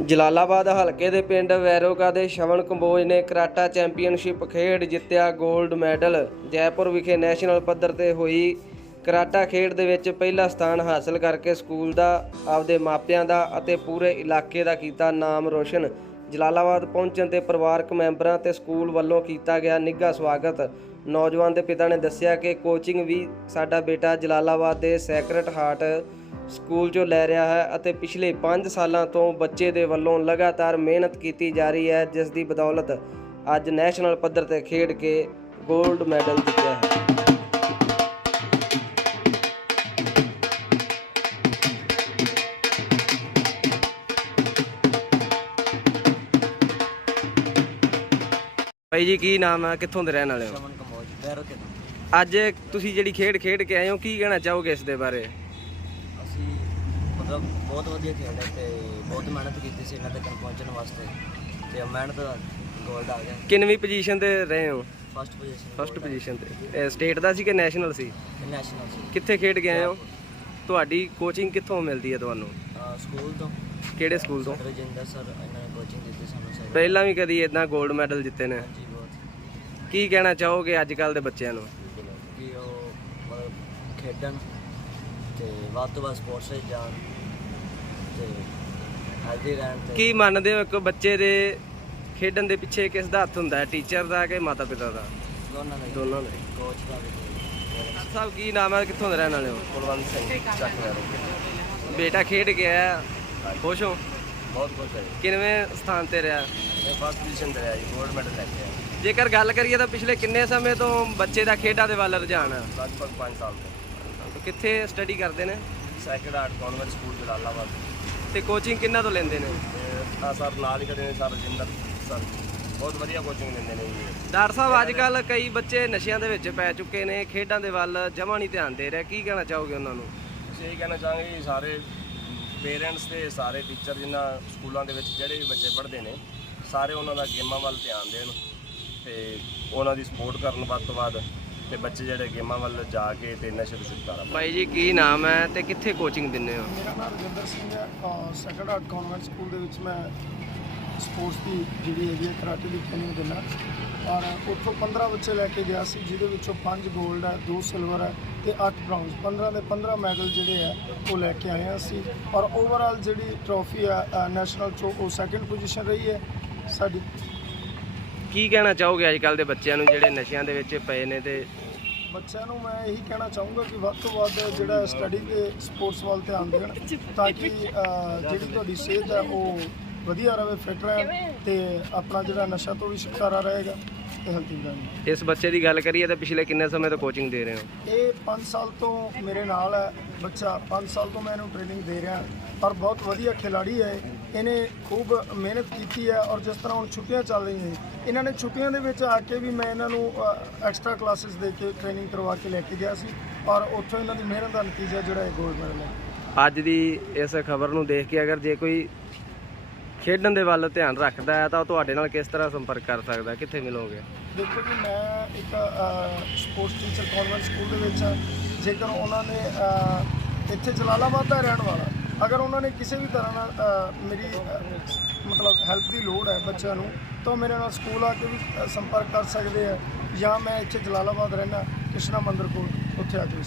ਜਲਾਲਾਬਾਦ ਹਲਕੇ ਦੇ ਪਿੰਡ ਵੈਰੋਗਾ ਦੇ ਸ਼ਵਨ ਕੰਬੋਜ ਨੇ ਕਰਾਟਾ ਚੈਂਪੀਅਨਸ਼ਿਪ ਖੇਡ ਜਿੱਤਿਆ 골ਡ ਮੈਡਲ। ਜੈਪੁਰ ਵਿਖੇ ਨੈਸ਼ਨਲ ਪੱਧਰ ਤੇ ਹੋਈ ਕਰਾਟਾ ਖੇਡ ਦੇ ਵਿੱਚ ਪਹਿਲਾ ਸਥਾਨ ਹਾਸਲ ਕਰਕੇ ਸਕੂਲ ਦਾ, ਆਪਦੇ ਮਾਪਿਆਂ ਦਾ ਅਤੇ ਪੂਰੇ ਇਲਾਕੇ ਦਾ ਕੀਤਾ ਨਾਮ ਰੋਸ਼ਨ। ਜਲਾਲਾਬਾਦ ਪਹੁੰਚਣ ਤੇ ਪਰਿਵਾਰਕ ਮੈਂਬਰਾਂ ਤੇ ਸਕੂਲ ਵੱਲੋਂ ਕੀਤਾ ਗਿਆ ਨਿੱਘਾ ਸਵਾਗਤ। ਨੌਜਵਾਨ ਦੇ ਪਿਤਾ ਨੇ ਦੱਸਿਆ ਕਿ ਕੋਚਿੰਗ ਵੀ ਸਾਡਾ ਬੇਟਾ ਜਲਾਲਾਬਾਦ ਦੇ ਸੈਕਰਟ ਹਾਰਟ ਸਕੂਲ 'ਚੋਂ ਲੈ ਰਿਹਾ ਹੈ ਅਤੇ ਪਿਛਲੇ 5 ਸਾਲਾਂ ਤੋਂ ਬੱਚੇ ਦੇ ਵੱਲੋਂ ਲਗਾਤਾਰ ਮਿਹਨਤ ਕੀਤੀ ਜਾ ਰਹੀ ਹੈ ਜਿਸ ਦੀ ਬਦੌਲਤ ਅੱਜ ਨੈਸ਼ਨਲ ਪੱਧਰ ਤੇ ਖੇਡ ਕੇ 골ਡ ਮੈਡਲ ਜਿੱਤਿਆ ਹੈ। ਭਾਈ ਜੀ ਕੀ ਨਾਮ ਹੈ? ਕਿੱਥੋਂ ਦੇ ਰਹਿਣ ਵਾਲੇ ਹੋ? ਸ਼ਮਨ ਕੰਬੋਜ ਬੈਰੋ ਕੇ ਅੱਜ ਤੁਸੀਂ ਜਿਹੜੀ ਖੇਡ ਖੇਡ ਕੇ ਆਏ ਹੋ ਕੀ ਕਹਿਣਾ ਚਾਹੋਗੇ ਇਸ ਦੇ ਬਾਰੇ? ਮਤਲਬ ਬਹੁਤ ਵਧੀਆ ਖੇਡ ਹੈ ਤੇ ਬਹੁਤ ਮਿਹਨਤ ਕੀਤੀ ਸੀ ਇਹਨਾਂ ਤੱਕ ਪਹੁੰਚਣ ਵਾਸਤੇ ਤੇ ਮਿਹਨਤ ਗੋਲਡ ਆ ਗਿਆ ਕਿੰਨਵੀਂ ਪੋਜੀਸ਼ਨ ਤੇ ਰਹੇ ਹੋ? ਫਸਟ ਪੋਜੀਸ਼ਨ ਫਸਟ ਪੋਜੀਸ਼ਨ ਤੇ। ਸਟੇਟ ਦਾ ਸੀ ਕਿ ਨੈਸ਼ਨਲ ਸੀ? ਨੈਸ਼ਨਲ ਸੀ। ਕਿੱਥੇ ਖੇਡ ਆਏ ਹੋ? ਤੁਹਾਡੀ ਕੋਚਿੰਗ ਕਿੱਥੋਂ ਮਿਲਦੀ ਹੈ ਤੁਹਾਨੂੰ? ਅਹ ਸਕੂਲ ਤੋਂ। ਕਿਹੜੇ ਸਕੂਲ ਤੋਂ? ਰਜਿੰਦਰ ਸਰ ਇਹਨਾਂ ਨੇ ਕੋਚਿੰਗ ਦਿੱਤੀ ਸਾਨੂੰ ਸਰ ਪਹਿਲਾਂ ਵੀ ਕਦੀ ਇਦਾਂ 골ਡ ਮੈਡਲ ਜਿੱਤੇ ਨੇ? ਹਾਂਜੀ ਬਹੁਤ। ਕੀ ਕਹਿਣਾ ਚਾਹੋਗੇ ਅੱਜ ਕੱਲ ਦੇ ਬੱਚਿਆਂ ਨੂੰ? ਕਿ ਉਹ ਮਤਲਬ ਖੇਡਣ ਤੇ ਵੱਧ ਤੋਂ ਵੱਧ ਸਪੋਰਟਸ ਵਿੱਚ ਜਾਣ। ਤੇ ਕੀ ਮੰਨਦੇ ਹੋ ਇੱਕ ਬੱਚੇ ਦੇ ਖੇਡਣ ਦੇ ਪਿੱਛੇ ਕਿਸ ਦਾ ਹੱਥ ਹੁੰਦਾ ਹੈ? ਟੀਚਰ ਦਾ ਕਿ ਮਾਤਾ ਪਿਤਾ ਦਾ? ਦੋਨਾਂ ਦਾ ਦੋਨਾਂ ਦਾ ਕੋਚ ਦਾ ਡਾਕਟਰ ਸਾਹਿਬ ਕੀ ਨਾਮ ਹੈ? ਕਿੱਥੋਂ ਦੇ ਰਹਿਣ ਵਾਲੇ ਹੋ? ਕੁਲਵੰਤ ਸਿੰਘ ਚੱਕ ਵੈਰੋ ਬੇਟਾ ਖੇਡ ਆਇਆ? ਖੁਸ਼ ਹੋ? ਬਹੁਤ ਖੁਸ਼ ਹੈ ਕਿੰਨਵੇਂ ਸਥਾਨ ਤੇ ਰਿਹਾ? ਮੈਂ ਫਸਟ ਪੋਜੀਸ਼ਨ ਤੇ ਆਇਆ ਜੀ ਗੋਲਡ ਮੈਡਲ ਲੈ ਕੇ ਆਇਆ। ਜੇਕਰ ਗੱਲ ਕਰੀਏ ਤਾਂ ਪਿਛਲੇ ਕਿੰਨੇ ਸਮੇਂ ਤੋਂ ਬੱਚੇ ਦਾ ਖੇਡਾਂ ਦੇ ਵੱਲ ਰੁਝਾਨ ਹੈ? ਲਗਭਗ 5 ਸਾਲ ਤੋਂ। ਕਿੱਥੇ ਸਟੱਡੀ ਕਰਦੇ ਨੇ? Sacred Heart Convent School Jalalabad ਤੇ ਕੋਚਿੰਗ ਕਿੰਨਾ ਤੋਂ ਲੈਂਦੇ ਨੇ? ਤੇ ਆ ਸਰ ਨਾਲ ਹੀ ਕਦੇ ਨੇ ਸਰ ਰਜਿੰਦਰ ਸਰ। ਬਹੁਤ ਵਧੀਆ ਕੋਚਿੰਗ ਦਿੰਦੇ ਨੇ ਜੀ। ਡਾਕਟਰ ਸਾਹਿਬ ਅੱਜ ਕੱਲ ਕਈ ਬੱਚੇ ਨਸ਼ਿਆਂ ਦੇ ਵਿੱਚ ਪੈ ਚੁੱਕੇ ਨੇ ਖੇਡਾਂ ਦੇ ਵੱਲ ਜਮਾਂ ਨਹੀਂ ਧਿਆਨ ਦੇ ਰਹੇ। ਕੀ ਕਹਿਣਾ ਚਾਹੋਗੇ ਉਹਨਾਂ ਨੂੰ? ਅਸੀਂ ਇਹ ਕਹਿਣਾ ਚਾਹਾਂਗੇ ਕਿ ਸਾਰੇ ਪੇਰੈਂਟਸ ਤੇ ਸਾਰੇ ਟੀਚਰ ਜਿਨ੍ਹਾਂ ਸਕੂਲਾਂ ਦੇ ਵਿੱਚ ਜਿਹੜੇ ਵੀ ਬੱਚੇ ਪੜ੍ਹਦੇ ਨੇ ਸਾਰੇ ਉਹਨਾਂ ਦਾ ਗੇਮਾਂ ਵੱਲ ਧਿਆਨ ਦੇਣ ਤੇ ਉਹਨਾਂ ਦੀ ਸਪੋਰਟ ਕਰਨ ਵੱਧ ਤੋਂ ਵੱਧ। ਤੇ ਬੱਚੇ ਜਿਹੜੇ ਗੇਮਾਂ ਵੱਲ ਜਾ ਕੇ ਤੇ ਨਸ਼ੇ ਤੋਂ ਛੁਟਕਾਰਾ ਪਾਉਣ ਬਾਈ ਜੀ ਕੀ ਨਾਮ ਹੈ ਤੇ ਕਿੱਥੇ ਕੋਚਿੰਗ ਦਿੰਦੇ ਹੋ? ਮੇਰਾ ਨਾਮ ਰਜਿੰਦਰ ਸਿੰਘ ਹੈ। ਸੈਕੰਡ ਆਰਟ ਕਨਵੈਂਟ ਸਕੂਲ ਦੇ ਵਿੱਚ ਮੈਂ ਸਪੋਰਟਸ ਦੀ ਜਿਹੜੀ ਹੈਗੀ ਹੈ ਕਰਾਟੇ ਦੀ ਟ੍ਰੇਨਿੰਗ ਦਿੰਦਾ। ਔਰ ਉੱਥੋਂ 15 ਬੱਚੇ ਲੈ ਕੇ ਗਿਆ ਸੀ ਜਿਹਦੇ ਵਿੱਚੋਂ 5 골ਡ ਹੈ 2 ਸਿਲਵਰ ਹੈ ਤੇ 8 ਬ੍ਰਾਊਨਜ਼ 15 ਦੇ 15 ਮੈਡਲ ਜਿਹੜੇ ਹੈ ਉਹ ਲੈ ਕੇ ਆਏ ਹਾਂ ਅਸੀਂ। ਔਰ ਓਵਰਆਲ ਜਿਹੜੀ ਟਰੋਫੀ ਹੈ ਨੈਸ਼ਨਲ ਚੋਂ ਉਹ ਸੈਕੰਡ ਪੋਜੀਸ਼ਨ ਰਹੀ ਹੈ। ਸਾਡੀ ਕੀ ਕਹਿਣਾ ਚਾਹੋਗੇ ਅੱਜ ਕੱਲ ਦੇ ਬੱਚਿਆਂ ਨੂੰ ਜਿਹੜੇ ਨਸ਼ਿਆਂ ਦੇ ਵਿੱਚ ਪਏ ਨੇ ਤੇ ਬੱਚਿਆਂ ਨੂੰ ਮੈਂ ਇਹੀ ਕਹਿਣਾ ਚਾਹੂੰਗਾ ਕਿ ਵੱਧ ਤੋਂ ਵੱਧ ਜਿਹੜਾ ਸਟੱਡੀ ਤੇ ਸਪੋਰਟਸ ਵੱਲ ਧਿਆਨ ਦੇਣ ਤਾਂ ਕਿ ਜਿਹੜੀ ਤੁਹਾਡੀ ਸਿਹਤ ਹੈ ਉਹ ਵਧੀਆ ਰਹੇ ਫਿਟ ਰਹੇ ਤੇ ਆਪਣਾ ਜਿਹੜਾ ਨਸ਼ਾ ਤੋਂ ਵੀ ਛੁਟਕਾਰਾ ਰਹੇਗਾ ਤੇ ਹੈਲਥੀ ਰਹਿਣਗੇ ਇਸ ਬੱਚੇ ਦੀ ਗੱਲ ਕਰੀਏ ਤਾਂ ਪਿਛਲੇ ਕਿੰਨੇ ਸਮੇਂ ਤੋਂ ਕੋਚਿੰਗ ਦੇ ਰਹੇ ਹੋ? ਇਹ 5 ਸਾਲ ਤੋਂ ਮੇਰੇ ਨਾਲ ਹੈ ਬੱਚਾ 5 ਸਾਲ ਤੋਂ ਮੈਂ ਇਹਨੂੰ ਟ੍ਰੇਨਿੰਗ ਦੇ ਰਿਹਾ ਔਰ ਬਹੁਤ ਵਧੀਆ ਖਿਲਾੜੀ ਹੈ ਇਹਨੇ ਖੂਬ ਮਿਹਨਤ ਕੀਤੀ ਹੈ ਔਰ ਜਿਸ ਤਰ੍ਹਾਂ ਹੁਣ ਛੁੱਟੀਆਂ ਚੱਲ ਰਹੀਆਂ ਨੇ ਇਹਨਾਂ ਨੇ ਛੁੱਟੀਆਂ ਦੇ ਵਿੱਚ ਆ ਕੇ ਵੀ ਮੈਂ ਇਹਨਾਂ ਨੂੰ ਐਕਸਟਰਾ ਕਲਾਸਿਸ ਦੇ ਕੇ ਟ੍ਰੇਨਿੰਗ ਕਰਵਾ ਕੇ ਲੈ ਕੇ ਗਿਆ ਸੀ ਔਰ ਉੱਥੋਂ ਇਹਨਾਂ ਦੀ ਮਿਹਨਤ ਦਾ ਨਤੀਜਾ ਜਿਹੜਾ ਇਹ ਗੋਲਡ ਮੈਡਲ ਹੈ ਅੱਜ ਦੀ ਇਸ ਖਬਰ ਨੂੰ ਦੇਖ ਕੇ ਅਗਰ ਜੇ ਕੋਈ ਖੇਡਣ ਦੇ ਵੱਲ ਧਿਆਨ ਰੱਖਦਾ ਹੈ ਤਾਂ ਉਹ ਤੁਹਾਡੇ ਨਾਲ ਕਿਸ ਤਰ੍ਹਾਂ ਸੰਪਰਕ ਕਰ ਸਕਦਾ? ਕਿੱਥੇ ਮਿਲੋਗੇ ਦੇਖੋ ਜੀ ਮੈਂ ਇੱਕ ਸਪੋਰਟਸ ਟੀਚਰ ਕਨਵੈਂਟ ਸਕੂਲ ਦੇ ਵਿੱਚ ਹਾਂ। ਜੇਕਰ ਉਹਨਾਂ ਨੇ ਇੱਥੇ ਜਲਾਲਾਬਾਦ ਦਾ ਰਹਿਣ ਵਾਲਾ ਅਗਰ ਉਹਨਾਂ ਨੇ ਕਿਸੇ ਵੀ ਤਰ੍ਹਾਂ ਨਾਲ ਮੇਰੀ ਮਤਲਬ ਹੈਲਪ ਦੀ ਲੋੜ ਹੈ ਬੱਚਿਆਂ ਨੂੰ, ਤਾਂ ਉਹ ਮੇਰੇ ਨਾਲ ਸਕੂਲ ਆ ਕੇ ਵੀ ਸੰਪਰਕ ਕਰ ਸਕਦੇ ਆ ਜਾਂ ਮੈਂ ਇੱਥੇ ਜਲਾਲਾਬਾਦ ਰਹਿਣਾ ਕ੍ਰਿਸ਼ਨਾ ਮੰਦਿਰ ਕੋਲ ਉੱਥੇ ਆ ਕੇ ਵੀ